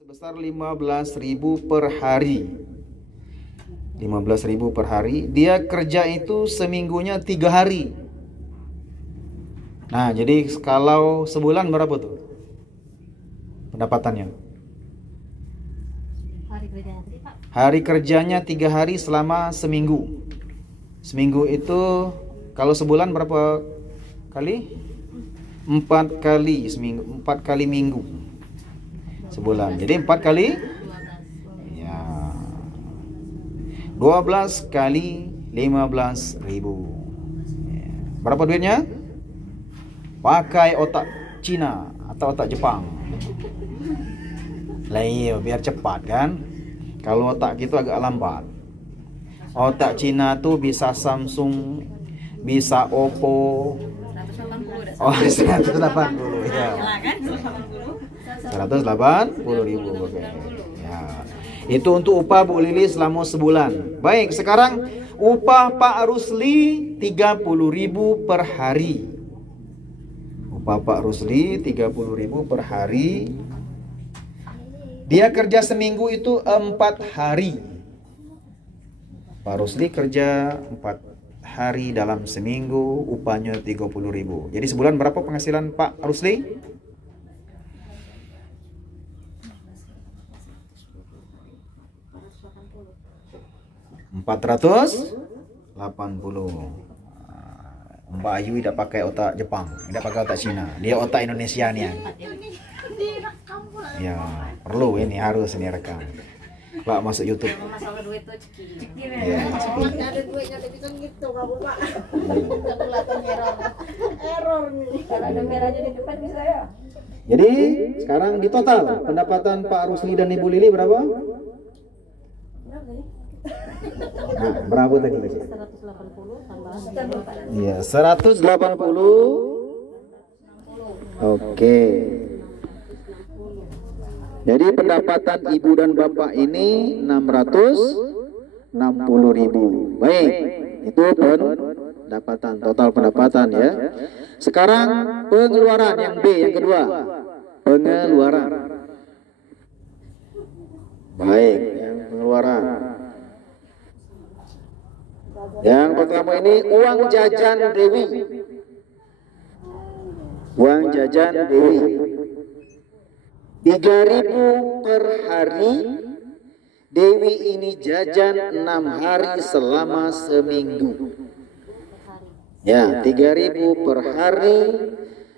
sebesar 15.000 per hari. 15.000 per hari. Dia kerja itu seminggunya 3 hari. Nah, jadi kalau sebulan berapa tuh pendapatannya? Hari kerjanya 3 hari selama seminggu. Seminggu itu kalau sebulan berapa kali? 4 kali seminggu, 4 kali minggu sebulan. Jadi 4 kali ya 12 kali 15.000 ya. Berapa duitnya? Pakai otak Cina atau otak Jepang. Lah iya, biar cepat kan. Kalau otak gitu agak lambat. Otak Cina tuh bisa Samsung, bisa Oppo. 180. Oh, 180 ya. 180.000. Oke. Ya. Itu untuk upah Bu Lili selama sebulan. Baik, sekarang upah Pak Rusli 30.000 per hari. Upah Pak Rusli 30.000 per hari. Dia kerja seminggu itu 4 hari. Pak Rusli kerja 4 hari dalam seminggu, upahnya 30.000. Jadi sebulan berapa penghasilan Pak Rusli? 480. Mbak Ayu tidak pakai otak Jepang, tidak pakai otak Cina, dia otak Indonesia nih. Ya, perlu ini, harus ini rekam. Pak masuk YouTube. Ya, ada duitnya bisa gitu kamu Pak. Kelihatan error nih. Kalau ada merahnya di depan bisa ya. Jadi sekarang di total pendapatan Pak Rusli dan Ibu Lili berapa? Nah, berapa tadi? 180 tambah. Iya, 180. Oke. Jadi pendapatan ibu dan bapak ini 660.000. Baik, itu pendapatan, total pendapatan ya. Sekarang pengeluaran yang B, yang kedua. Pengeluaran. Baik, yang pengeluaran. Yang pertama ini uang jajan Dewi. Uang jajan Dewi 3.000 per hari. Dewi ini jajan 6 hari selama seminggu. Ya, 3.000 per hari.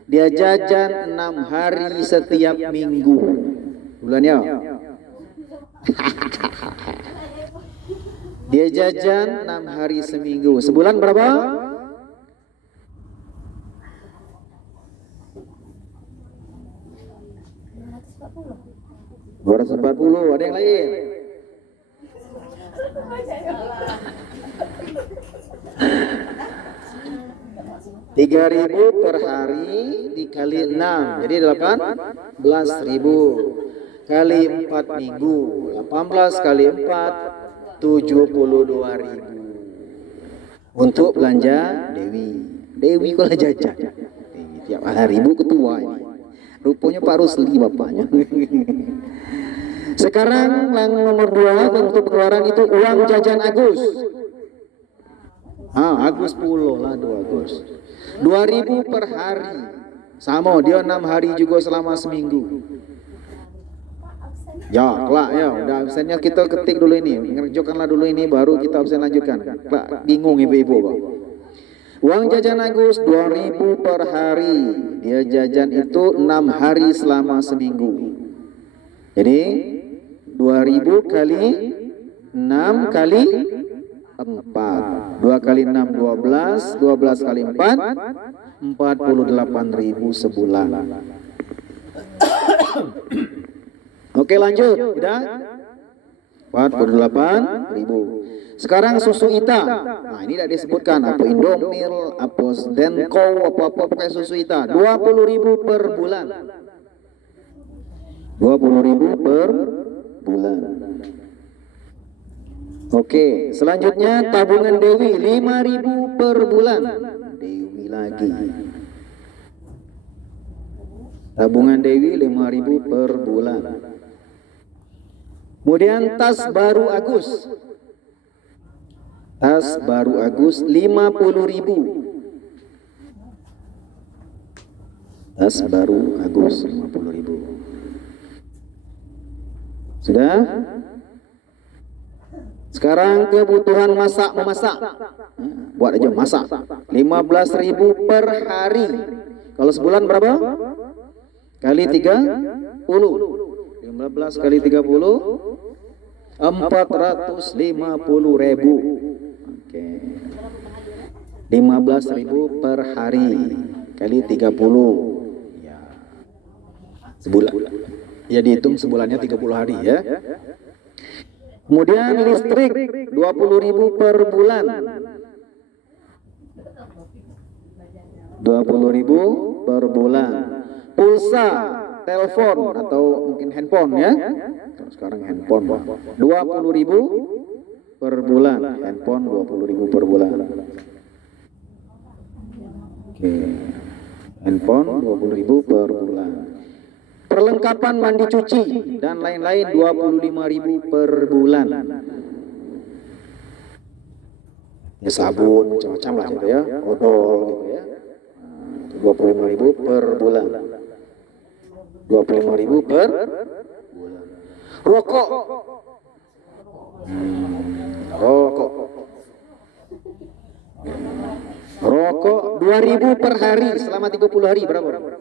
Dia jajan 6 hari setiap minggu. Bulannya. Dia jajan 6 hari seminggu. Sebulan berapa? 240. Ada yang lain? Rp3.000 per hari dikali 6, jadi 18.000 kali 4 minggu. 18 kali 4 72.000 untuk belanja Dewi. Dewi kalau jajan tiap hari, ibu ketua ini. Rupanya Pak Rusli bapaknya. Sekarang yang nomor 2 untuk pengeluaran itu uang jajan Agus. Agus puluh lah, 2 Agus. 2.000 per hari. Sama, dia 6 hari juga selama seminggu. Ya, kelak ya, udah absennya kita ketik dulu ini. Ngerjakanlah dulu ini baru kita absen lanjutkan. Kelak bingung ibu-ibu, Bang. Uang jajan Agus 2.000 per hari. Dia jajan itu 6 hari selama seminggu. Jadi 2.000 kali 6 kali 4. 2 kali 6 12, 12 kali 4 48.000 sebulan. Oke, lanjut. Udah? 48.000. Sekarang susu Ita. Nah, ini tidak disebutkan apa Indomil, apa Denko, apa-apa pakai susu Ita. 20.000 per bulan. 20.000 per bulan. Oke, selanjutnya tabungan Dewi 5.000 per bulan. Dewi lagi. Tabungan Dewi 5.000 per bulan. Kemudian tas baru Agus. Tas baru Agus 50.000. Tas baru Agus 50.000. Sudah? Sekarang kebutuhan memasak. Buat aja masak. 15.000 per hari. Kalau sebulan berapa? Kali 30. 15 kali 30 450.000. Oke. 15.000 per hari kali 30. Ya. Sebulan. Ya dihitung sebulannya 30 hari ya. Kemudian listrik 20.000 per bulan. 20.000 per bulan. Pulsa telepon atau mungkin handphone ya. Sekarang handphone 20.000 per bulan. Handphone 20.000 per bulan. Oke. Handphone 20.000 per bulan. Perlengkapan mandi cuci dan lain-lain 25.000 per bulan. Ya sabun macam-macam lah gitu ya. Odol gitu ya. 25.000 per bulan. 25.000 per bulan. Rokok. Rokok 2.000 per hari selama 30 hari berapa?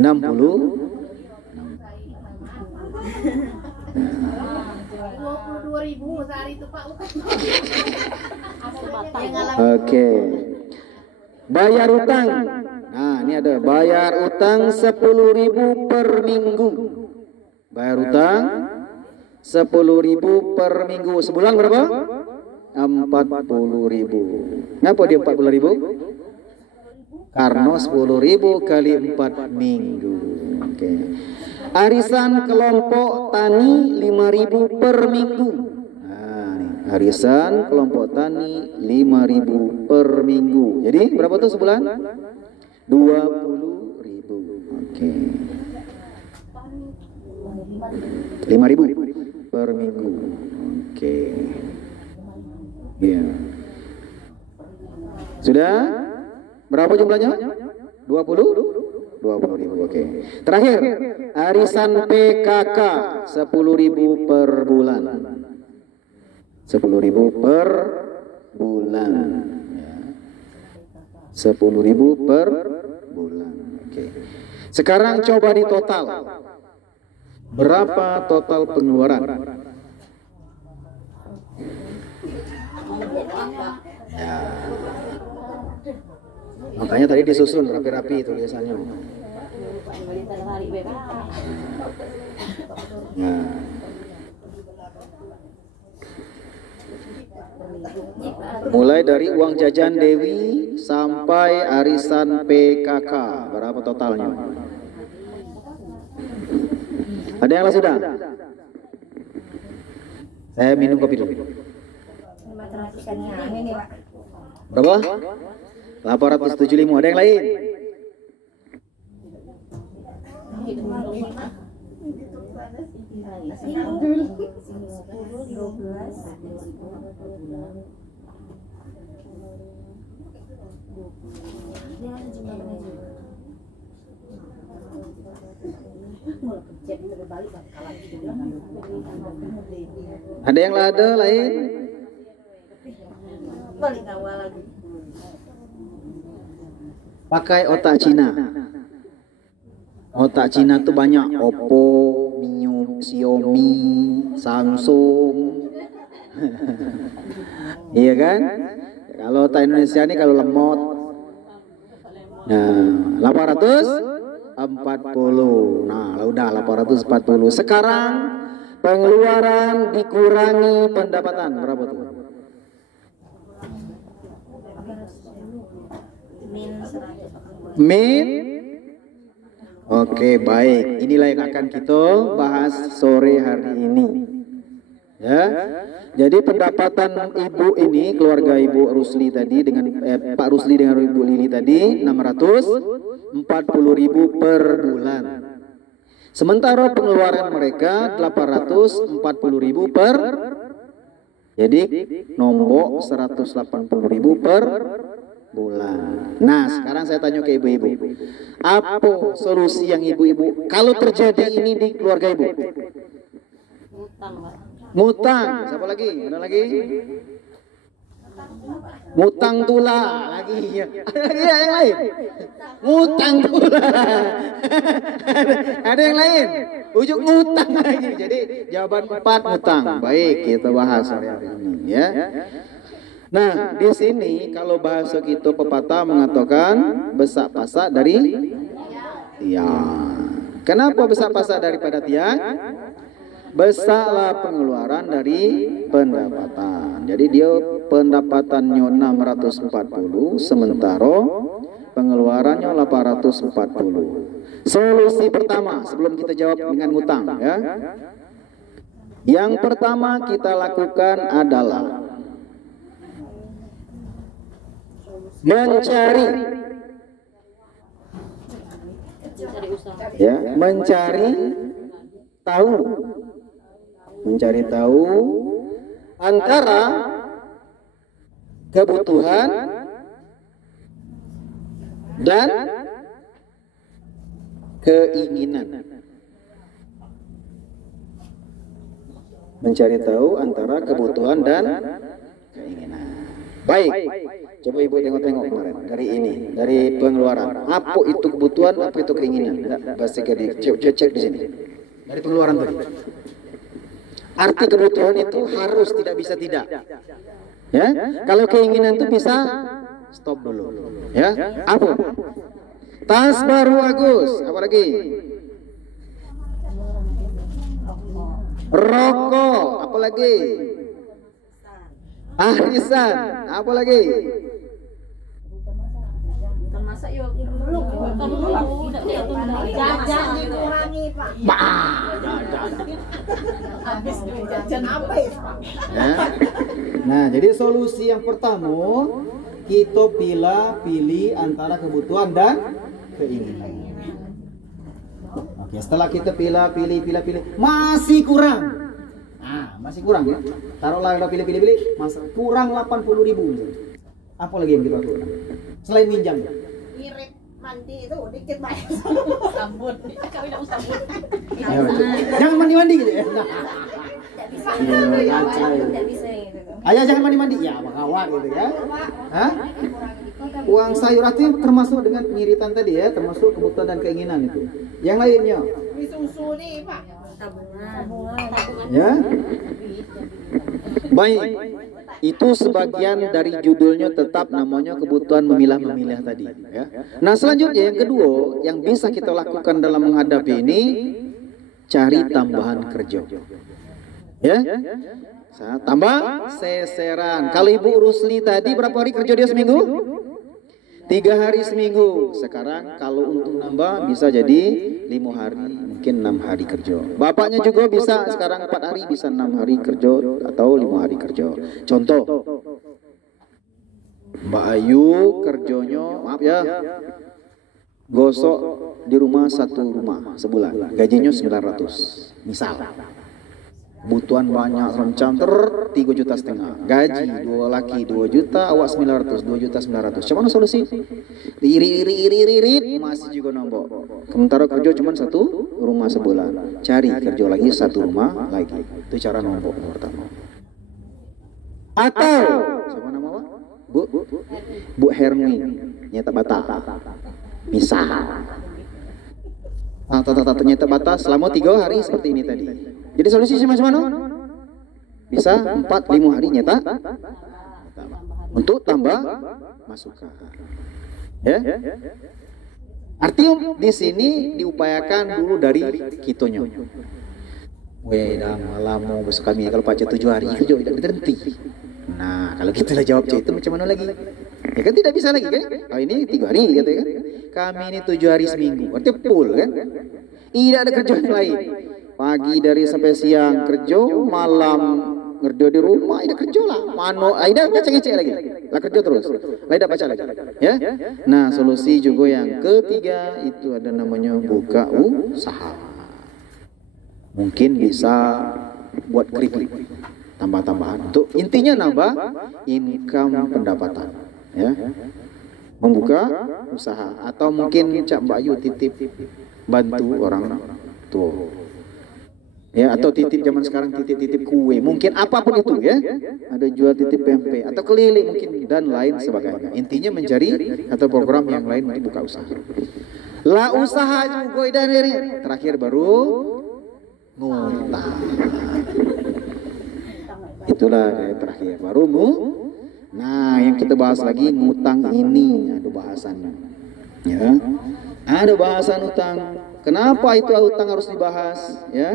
60. 22.000 sehari itu Pak. Oke. Bayar utang. Nah, ini ada bayar utang 10.000 per minggu. Bayar utang 10.000 per minggu. Sebulan berapa? 40.000. Ngapa dia 40.000? Karena 10.000 kali 4 minggu. Oke. Arisan kelompok tani 5.000 per minggu. Nah, nih, arisan kelompok tani 5.000 per minggu. Jadi berapa tuh sebulan? 20.000. Oke. 5.000 per minggu. Oke. Ya. Sudah? Berapa jumlahnya? 20.000. Oke. Terakhir, arisan PKK 10.000 per bulan. 10.000 per bulan. 10.000 per bulan. Oke. Sekarang coba di total. Berapa total pengeluaran? Ya. Makanya tadi disusun rapi-rapi tulisannya. Nah. Mulai dari uang jajan Dewi sampai arisan PKK, berapa totalnya? Ada yang sudah? Saya minum kopi dulu. Berapa? 875. Ada yang lain? Ada yang lain? Pakai otak Cina. Otak Cina tuh banyak. Oppo, Mio, Xiaomi, Samsung. Iya kan? Kalau otak Indonesia ini kalau lemot. Nah, 840. Nah, udah 840. Sekarang pengeluaran dikurangi pendapatan berapa tuh? Min. Oke, baik. Inilah yang akan kita bahas sore hari ini. Ya. Jadi pendapatan ibu ini, keluarga Ibu Rusli tadi dengan Pak Rusli dengan Ibu Lili tadi 640.000 per bulan. Sementara pengeluaran mereka 840.000 per, jadi nombok 180.000 per bulan. Nah, sekarang saya tanya ke ibu-ibu, apa solusi yang ibu-ibu kalau terjadi ini di keluarga ibu? Ngutang. Siapa lagi? Ada lagi? Ngutang tula lagi. Ada lagi yang lain? Ngutang tula. Ada yang lain? Ujuk ngutang lagi. Jadi jawaban 4 ngutang. Baik, kita bahas hari ini ya. Nah, di sini kalau bahasa kita pepatah mengatakan besak pasak dari tiang. Kenapa besak pasak daripada tiang? Besarlah pengeluaran dari pendapatan. Jadi dia pendapatannya 640, sementara pengeluarannya 840. Solusi pertama sebelum kita jawab dengan ngutang ya. Yang pertama kita lakukan adalah mencari tahu antara kebutuhan dan keinginan. Mencari tahu antara kebutuhan dan keinginan. Baik, coba ibu tengok-tengok kemarin dari ini, dari pengeluaran. Apa itu kebutuhan, apa itu keinginan? Pasti cek di sini. Dari pengeluaran tadi. Arti kebutuhan itu harus, tidak bisa tidak. Ya, kalau keinginan itu bisa stop dulu. Ya, apa? Tas baru Agus, apa lagi? Rokok, apa lagi? Arisan, apa lagi? Masak yuk dulu. Jajan dikurangi, Pak. Habis jajan habis, Pak. Ya. Nah, jadi solusi yang pertama kita pilih antara kebutuhan dan keinginan. Oke, setelah kita pilih masih kurang. Nah, masih kurang ya. Taruhlah udah pilih, masih kurang 80.000. Apa lagi yang kita lakukan? Selain minjam. Ngirit mandi itu dikit banget. Sabun. Kau tidak usah sabun. Ya, jangan mandi gitu ya. Nah. Tidak bisa gitu. Ayah jangan mandi. Ya, kawan gitu ya. Hah? Uang sayur itu termasuk dengan ngiritan tadi ya, termasuk kebutuhan dan keinginan itu. Yang lainnya? Susu nih, Pak. Tabungan. Ya. Baik. Itu sebagian dari judulnya tetap namanya kebutuhan memilah-memilah tadi ya. Nah, selanjutnya yang kedua yang bisa kita lakukan dalam menghadapi ini, cari tambahan kerja. Ya. Tambah seseran. Kalau Ibu Rusli tadi berapa hari kerja dia seminggu? 3 hari seminggu. Sekarang kalau untuk nambah bisa jadi 5 hari, mungkin 6 hari kerja. Bapaknya juga bisa sekarang 4 hari, bisa 6 hari kerja atau 5 hari kerja. Contoh, Mbak Ayu kerjonya, maaf ya, gosok di rumah 1 rumah sebulan, gajinya 900, misal. Kebutuhan banyak rencang 3,5 juta, gaji 2 laki 2 juta, awak 900, 2,9 juta. Cuman solusi irit masih juga nombok. Sementara kerja cuma 1 rumah sebulan, cari kerja lagi 1 rumah lagi. Itu cara nombok pertama. Atau siapa nama Pak? Bu Hermi nyata bata, misal nyata bata selama 3 hari seperti ini tadi. Jadi solusi macam mana? Bisa 4-5 hari nyata untuk tambah masukan. Ya. Artinya di sini diupayakan dulu dari kitonya. Dah malam mau besok kami kalau pacar 7 hari kerja tidak berhenti. Nah, kalau kita lah jawab itu macam mana lagi? Ya kan tidak bisa lagi kan? Oh, ini 3 hari katanya kan? Kami ini 7 hari seminggu. Artinya full kan? Tidak ada kerjaan lain. Pagi dari sampai siang kerja, malam kerja di rumah, tidak kerja lah. Mano, tidak baca ngecek lagi. Lah kerja terus. Lah tidak baca lagi. Ya. Nah, solusi juga yang ketiga itu ada namanya buka usaha. Mungkin bisa buat keripik tambah-tambahan. Untuk intinya nambah income pendapatan, ya. Membuka usaha atau mungkin Cak Mbak Yu titip bantu orang tua. Ya, atau titip zaman sekarang titip kue, mungkin apapun itu ya. Ada jual titip pempek atau keliling mungkin dan lain sebagainya. Intinya mencari atau program yang lain untuk buka usaha. Lah usaha juga dan terakhir baru ngutang. Itulah yang terakhir baru Nah, yang kita bahas lagi ngutang ini ada bahasannya. Ya. Ada bahasan utang. Kenapa itu utang harus dibahas, ya?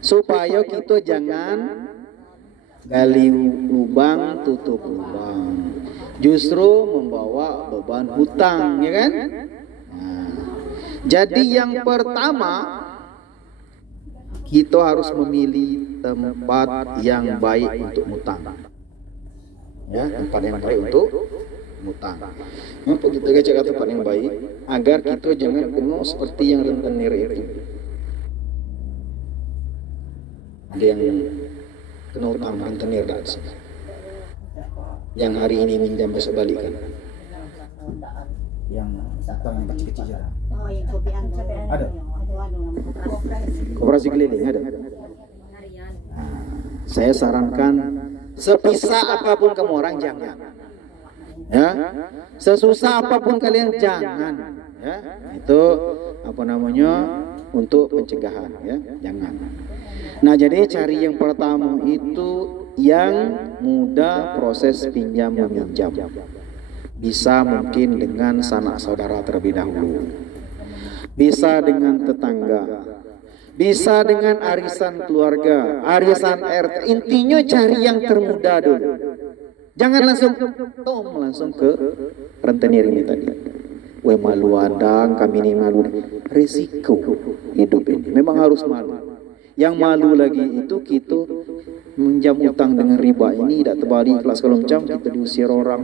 Supaya kita jangan gali lubang tutup lubang. Justru membawa beban hutang, ya kan? Nah, jadi yang pertama kita harus memilih tempat yang baik untuk ngutang. Ya, tempat yang baik untuk ngutang. Kenapa kita cek tempat yang baik? Agar kita jangan kena seperti yang rentenir itu. Ada yang kena utang rentenir dah. Yang hari ini minjam besok balikkan. Yang utang yang kecil-kecil saja. Oh, yang kopian ada. Koperasi keliling ada. Nah, saya sarankan sepisa apapun kamu orang jangan, ya, sesusah apapun kalian jangan, ya, itu apa namanya untuk pencegahan, ya, jangan. Nah, jadi cari yang pertama itu yang mudah proses pinjam meminjam, bisa mungkin dengan sanak saudara terlebih dahulu, bisa dengan tetangga, bisa dengan arisan keluarga, arisan RT. Intinya cari yang termudah dulu. Jangan langsung ke rentenir ini tadi. Weh malu adang, kami ini malu. Risiko hidup ini memang harus malu. Yang malu lagi itu kita minjam utang dengan riba ini tidak terbalik kelas kalau macam kita diusir orang,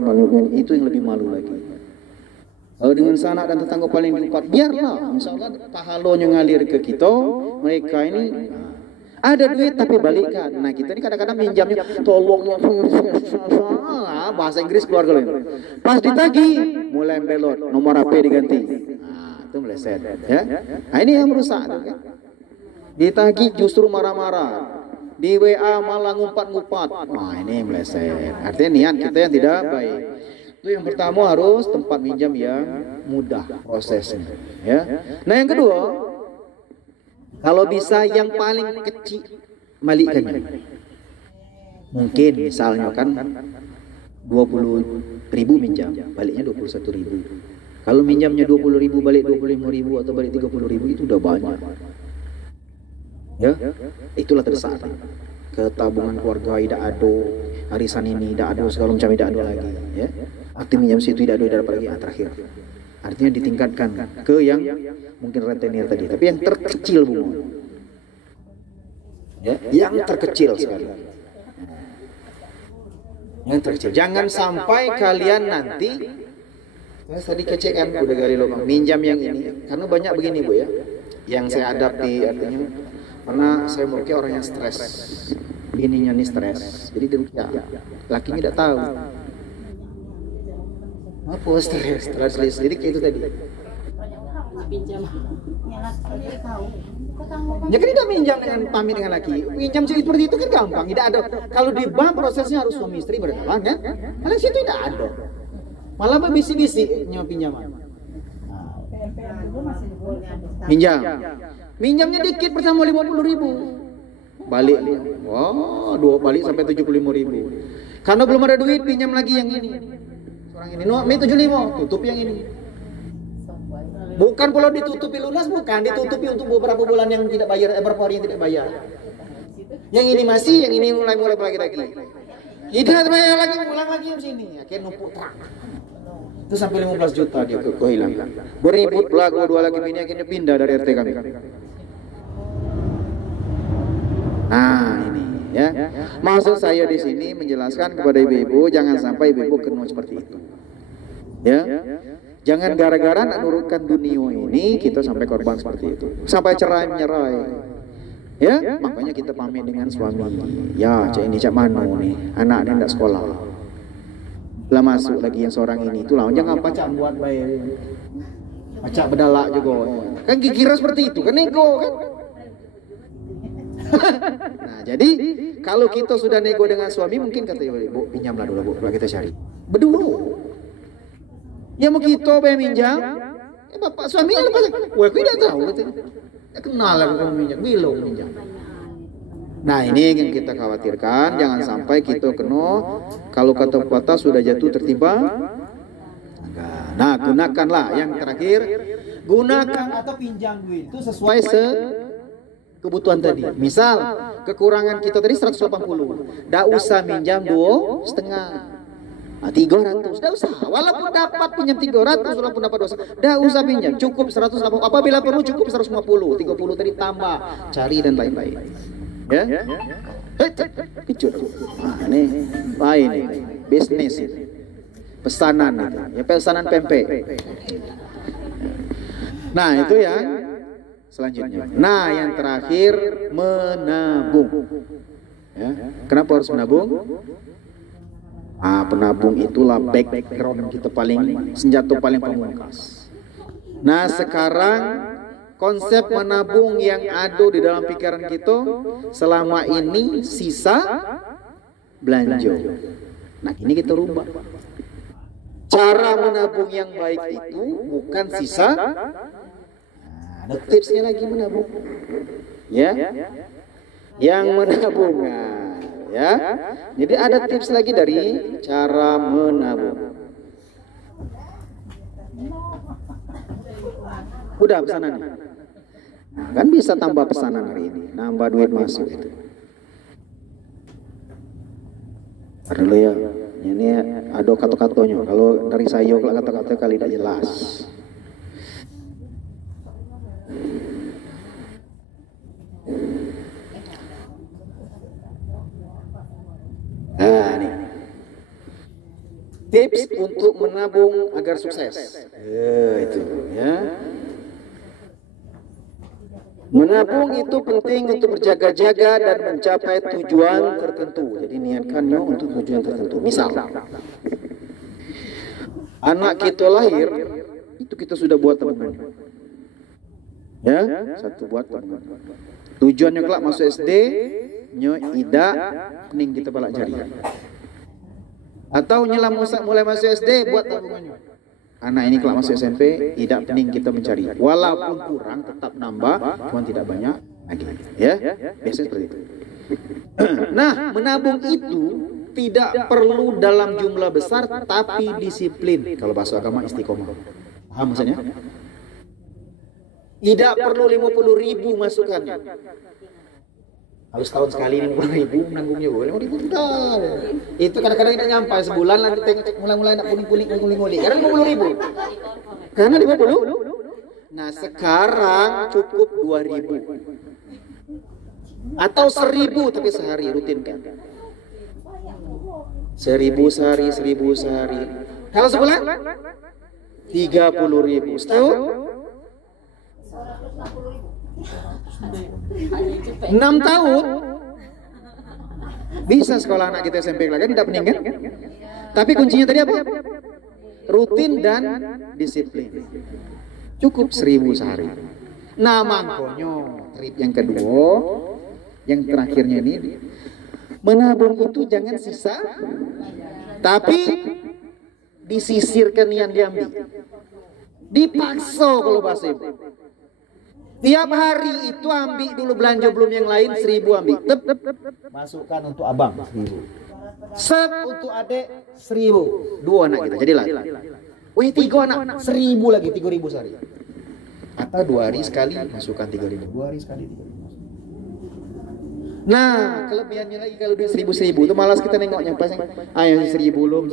itu yang lebih malu lagi. Kalau dengan sanak dan tetangga paling diempat, biarlah, misalkan pahalonya ngalir ke kita, mereka ini ada duit tapi balikkan. Nah, kita ini kadang-kadang minjamnya tolong bahasa Inggris keluar dulu. Pas ditagih mulai belot, nomor HP diganti. Nah, itu meleset, ya. Nah, ini yang merusak, kan? Ditagih justru marah-marah. Di WA malah ngumpat-ngumpat. Nah, ini meleset. Artinya niat kita yang tidak baik. Itu yang pertama harus tempat minjam yang mudah prosesnya, ya. Nah, yang kedua, kalau bisa yang paling kecil balikkannya. Mungkin misalnya kan 20.000 minjam, baliknya 21.000. Kalau minjamnya 20.000 balik 25.000 atau balik 30.000 itu udah banyak. Ya, itulah tersaat. Ke tabungan keluarga tidak ada, arisan ini tidak ada, segala macam tidak ada lagi, ya. Aktif minjam situ tidak ada dapat lagi, terakhir. Artinya ditingkatkan ke yang mungkin rentenir tadi, tapi yang terkecil bunga. Ya, yang terkecil sekali. Yang terkecil. Jangan sampai kalian nanti tadi kecek kan udah gali lubang minjam yang ini, karena banyak begini Bu ya. Yang saya hadapi artinya karena saya mungkin orang yang stres. Bininya nih stres. Jadi dia lakinya tidak tahu. Apa stres? Jadi kayak itu tadi. Ya kan tidak minjam dengan pamit dengan laki. Minjam seperti itu kan gampang. Tidak ada. Kalau di bank prosesnya harus suami istri berkawan kan? Kalau situ tidak ada. Malah berbisi-bisi nyawa pinjaman. Minjam. Minjamnya dikit pertama 50.000. Balik. Wah, dua balik sampai 75.000. Karena belum ada duit pinjam lagi yang ini. Orang ini, no, Mei 75, tutup yang ini. Bukan kalau ditutupi lunas, bukan ditutupi untuk beberapa bulan yang tidak bayar, beberapa hari yang tidak bayar. Yang ini masih, yang ini mulai lagi. Tidak bayar lagi, ulang lagi yang sini. Akhirnya numpuk terang. Itu sampai 15 juta dia kehilang. Beribut pelaku dua lagi ini akhirnya pindah dari RT kami. Nah ini ya, maksud saya di sini menjelaskan kepada ibu-ibu jangan sampai ibu-ibu kena seperti itu. Ya, jangan gara-gara nak nurutkan dunia ini kita sampai korban seperti itu, sampai cerai menyerai. Ya, makanya kita pamit dengan suami. Ya, cak ini cak mano nih, anak dia tidak sekolah. Lah masuk lagi yang seorang ini, itulah jangan pacak buat bayar. Pacak bedalak juga. Kan kira seperti itu, kan nego kan. Nah, jadi kalau kita sudah nego dengan suami, mungkin kata Bu, pinjamlah dulu Bu, kita cari. Berdua. Ya mau kita bayar minjam, bapak suaminya lepas. Wah, aku tidak tahu katanya. Kenal aku kamu minjam, bilang minjam. Nah, ini yang kita khawatirkan, jangan sampai kita kena kalau kata pepatah sudah jatuh tertimpa. Nah, gunakanlah yang terakhir, gunakan atau pinjam duit itu sesuai kebutuhan tadi. Misal kekurangan kita tadi 180, tidak usah minjam 2,5. 300, tidak usah. Walaupun dapat pinjam 300, walaupun dapat 200, tidak usah pinjam. Cukup 180. Apabila perlu cukup 150, 30 tadi tambah, cari dan lain-lain. Ya? Kecut. Nah, ini lain nih, bisnis ini. Pesanan itu. Ya pesanan pempek. Nah, itu yang selanjutnya. Nah, yang terakhir menabung. Ya. Kenapa harus menabung? Penabung itulah background kita senjata paling pamungkas. Nah, sekarang konsep menabung yang ada di dalam pikiran kita selama ini sisa belanja. Nah, ini kita rubah. Cara menabung yang baik itu bukan sisa. Ada tipsnya lagi menabung. Ya. Yang menabung. Ya, jadi ada tips lagi dari cara menabung. Udah pesanan. Nah, kan bisa tambah pesanan hari ini, nambah duit masuk itu. Dulu ya, ini ada kata-katanya. Kalau dari saya kalau kata-kata kali tidak jelas. Nah, nih. Tips untuk menabung agar sukses. Itu ya. Menabung itu penting untuk berjaga-jaga dan mencapai tujuan tertentu. Jadi niatkannya untuk tujuan tertentu. Misal, anak kita lahir, itu kita sudah buat tabungan. Ya, satu buat tabungan. Tujuannya kelak masuk SD, ida pening kita balak jari. Atau mulai masuk SD buat tabungannya. Anak ini kelak masuk SMP, tidak pening kita mencari. Walaupun kurang tetap nambah, cuma tidak banyak lagi. Ya, biasanya seperti itu. Nah, menabung itu tidak perlu dalam jumlah besar, tapi disiplin. Kalau bahasa agama istiqomah. Paham maksudnya? Tidak perlu 50.000 masukannya. Harus tahun sekali 50.000 menanggungnya, 50.000 sudah. Itu kadang-kadang tidak nyampe sebulan nanti tengok mulai nak kuning-kuning. Karena 50.000. Karena 50. Nah, sekarang cukup 2.000. Atau 1.000 tapi sehari rutinkan. 1.000 sehari, 1.000 sehari. Kalau sebulan 30.000. Setahun 6 tahun bisa sekolah anak kita SMP lagi, tidak pening kan? Tapi kuncinya tadi apa? Rutin dan disiplin. Cukup 1.000 sehari. Nah, makanya trip yang kedua, yang terakhirnya ini, menabung itu jangan sisa, tapi disisirkan yang diambil. Dipaksa kalau bahasa ibu. Tiap hari itu ambil dulu belanja belum yang lain 1.000 ambil. Masukkan untuk abang 1.000. Untuk adik 1.000. 2 anak kita jadilah. Wih 3 anak 1.000 lagi 3.000 sehari. Atau 2 hari sekali masukkan 3.000. 2 hari sekali 3.000. Nah, kelebihannya lagi kalau duit 1.000 itu malas kita nengoknya pas yang 1.000 belum.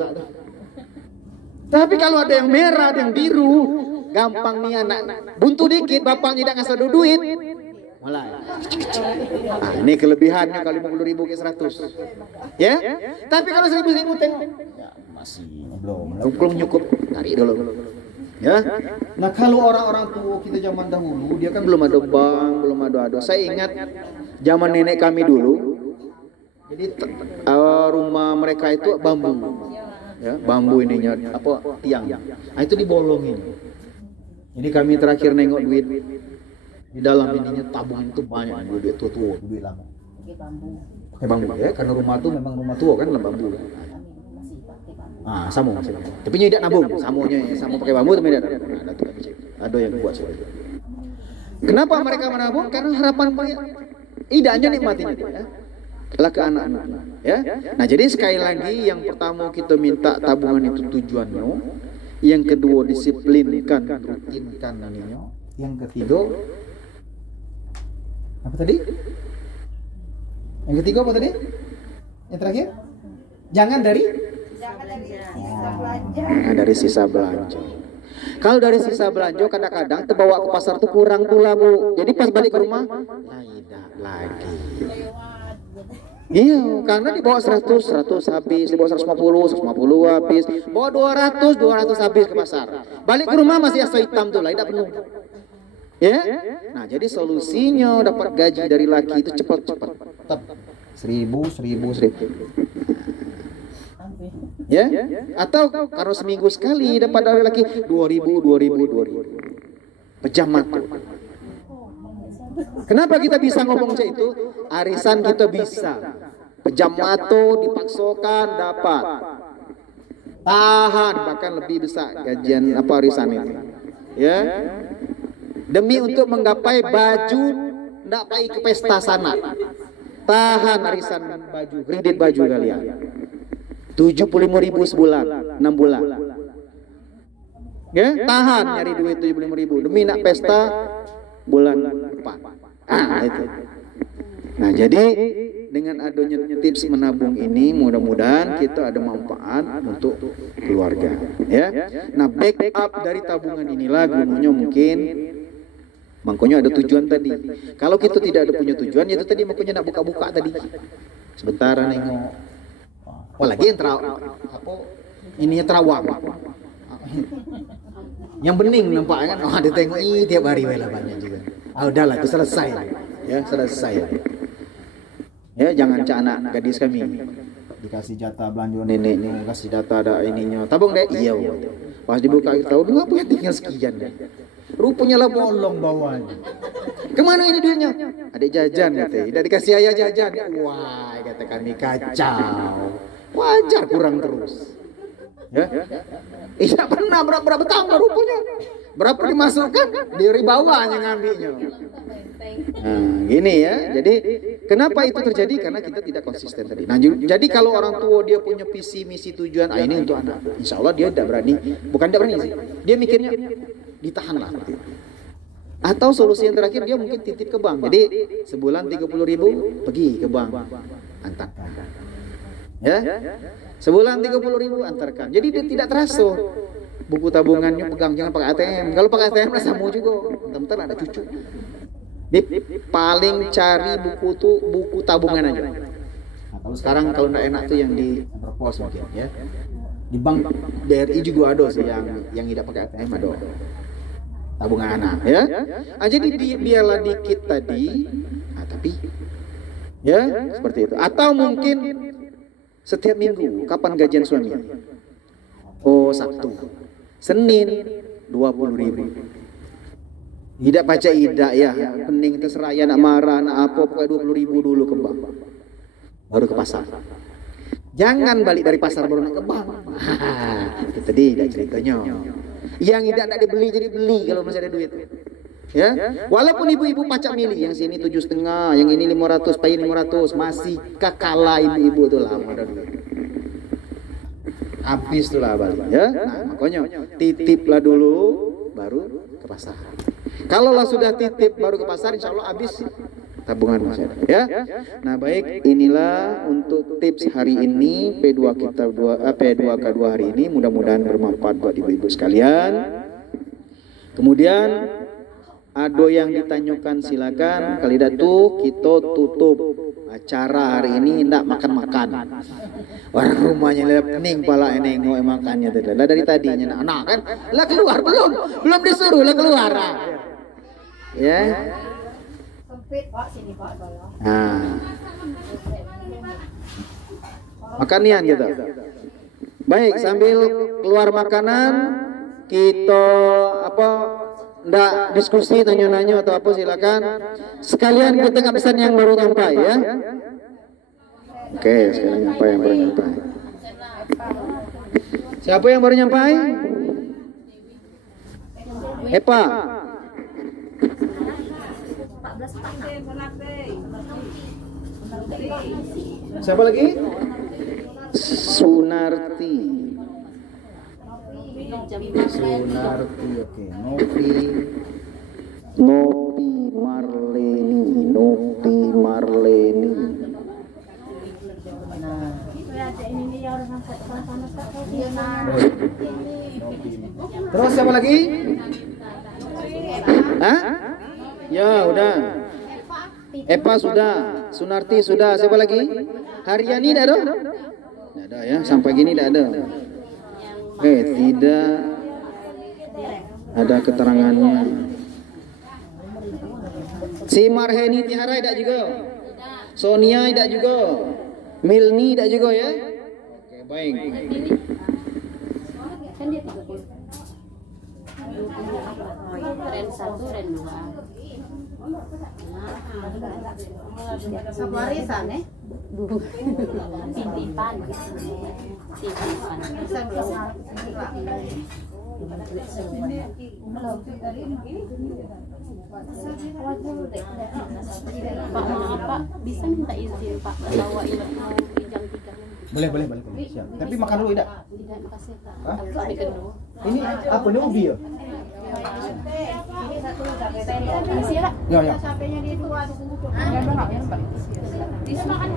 Tapi kalau ada yang merah, ada yang biru, gampang nih anak buntu dikit, bapak tidak ngasih duit mulai. Nah, ini kelebihannya kalau 50.000 ke 100 ya. Tapi kalau 1.000 tengok ya, masih belum cukup, tarik dulu. Ya. Nah, kalau orang-orang tua kita zaman dahulu, dia kan belum ada bank, belum ada. Saya ingat zaman nenek kami dulu. Jadi rumah mereka itu bambu. Ya, bambu ininya apa tiang. Nah, itu dibolongin. Jadi kami terakhir nengok duit di dalam ininya tabung itu banyak duit tua, duit lama. Pakai bambu ya, karena rumah itu memang rumah tua kan dalam bambu. Samu. Tapi tidak nabung, samu pakai bambu tapi tidak. Ada yang buat sih. Kenapa mereka menabung? Karena harapan mereka idahnya nikmatinya ya. Lah ke anak-anaknya ya. Nah, jadi sekali lagi yang pertama kita minta tabungan itu tujuannya, yang kedua disiplinkan, rutinkan ininya, yang ketiga apa tadi? Yang ketiga apa tadi? Yang terakhir? Jangan dari sisa belanja. Kalau dari sisa belanja kadang-kadang terbawa ke pasar tuh kurang pula, Bu. Jadi pas balik ke rumah, tidak lagi. Iya, karena dibawa 100 habis, dibawa 150 habis, bawa 200 habis ke pasar. Balik ke rumah masih asa hitam tuh lah, tidak penuh. Ya? Nah, jadi solusinya dapat gaji dari laki itu cepat-cepat. Tetap 1000. Ya? Atau kalau seminggu sekali dapat dari laki 2000. Pejamat. Kenapa kita bisa ngomong macam itu? Arisan kita bisa. Pejamato dipaksakan dapat. Tahan bahkan lebih besar gajian apa arisan itu. Ya. Demi untuk menggapai baju ndak pergi ke pesta sana. Tahan arisan baju, kredit baju kalian. 75.000 sebulan, 6 bulan. Ya, tahan nyari duit 75.000 demi nak pesta bulan depan. Itu. Nah, jadi dengan adanya tips menabung ini mudah-mudahan kita ada manfaat untuk keluarga, ya. Nah, backup dari tabungan inilah gunanya mungkin makanya ada tujuan tadi. Kalau kita tidak ada punya tujuan, itu tadi makanya nak buka-buka tadi. Sebentar nengok. Oh, lagi yang ininya terawang. Yang bening nampak kan? Oh, dia tengok tiap hari banyak juga. Udahlah, itu selesai. Ya, selesai. Ya, jangan cak anak gadis kami dikasih jatah belanja neneknya, kasih data ada ininya. Tabung deh. Iya. Pas dibuka tahu dua apa tinggal sekian deh. Rupanya lah bolong bawahnya. Kemana ini duitnya? Ada jajan katanya. Tidak dikasih ayah jajan. Wah, kata kami kacau. Wajar kurang terus. Ya. Tidak pernah berapa tambah rupanya. Berapa dimasukkan dari bawahnya ngambilnya. Nah, gini ya. Jadi kenapa itu terjadi? Karena kita tidak konsisten tadi. Nah, jadi kalau orang tua dia punya visi misi tujuan, ini untuk anak. Insya Allah dia tidak berani. Bukan tidak berani sih. Dia mikirnya ditahanlah. Atau solusi yang terakhir dia mungkin titip ke bank. Jadi sebulan 30.000 pergi ke bank antarkan. Ya, sebulan 30.000 antarkan. Jadi dia tidak terasa buku tabungannya pegang, jangan pakai ATM. Kalau pakai ATM lah sama juga. Bentar ada cucu. Dia paling cari buku tabungan aja. Nah, kalau sekarang kalau tidak enak tuh yang di pos mungkin ya. Di bank BRI juga ada sih yang tidak pakai ATM ada. Tabungan anak ya. Jadi biarlah dikit tadi, tapi ya seperti itu. Atau mungkin setiap minggu kapan gajian suami? Oh, Sabtu. Senin 20.000. Tidak baca idak ya, pening terserah ya nak marah nak apa, pokoknya 20.000 dulu ke bank. Baru ke pasar. Jangan balik dari pasar baru nak ke bank. Itu tadi tidak ceritanya. Yang tidak dibeli jadi beli kalau masih ada duit. Ya, walaupun ibu-ibu pacak milih yang sini 7,5, yang ini 500, pakai 500, masih kakala ibu-ibu itu lama ada duit. Habis itulah balik ya. Nah, makanya titiplah dulu baru ke pasar. Kalau lah sudah titip baru ke pasar, insya Allah habis tabungan masih ada ya. Nah, baik, inilah untuk tips hari ini P2 kita P2K2 hari ini, mudah-mudahan bermanfaat buat ibu-ibu sekalian. Kemudian ada yang ditanyakan silakan, kali datu kita tutup acara hari ini ndak makan-makan. Orang rumahnya lihat pening pala nengok makannya tadi. Lah dari tadinya anak kan, lah keluar belum disuruh lah keluar. Ya. Sempit Pak, sini Pak tolong. Nah. Makan nian gitu. Baik, sambil keluar makanan kita ndak diskusi tanya-nanya atau apa silakan. Sekalian kita nggak pesan yang baru nyampai ya. Oke, sekalian nyampai yang baru nyampai. Siapa yang baru nyampai? Epa. Siapa lagi? Sunarti. Sunarti, oke. Nopi Marleni. Terus siapa lagi? Hah? Ya udah. Epa sudah, Sunarti sudah. Siapa lagi? Haryani tidak ada? Tidak ada ya. Sampai gini tidak ada. Tidak ada keterangannya. Si Marheni Tiara tidak juga. Sonia tidak juga. Milni tidak juga ya. Oke, baik. Kan dia 30. Ren 1, ren 2. Warisan titipan. Pak, maaf Pak, bisa minta izin Pak bawa ini mau jam 3. Boleh. Siap. Tapi makan dulu tidak? Tidak, makasih Pak. Hah? Kedua. Ini apa nih ubi ya? Ini satu sampai. Ya. Sampainya di itu ada. Bisa makan.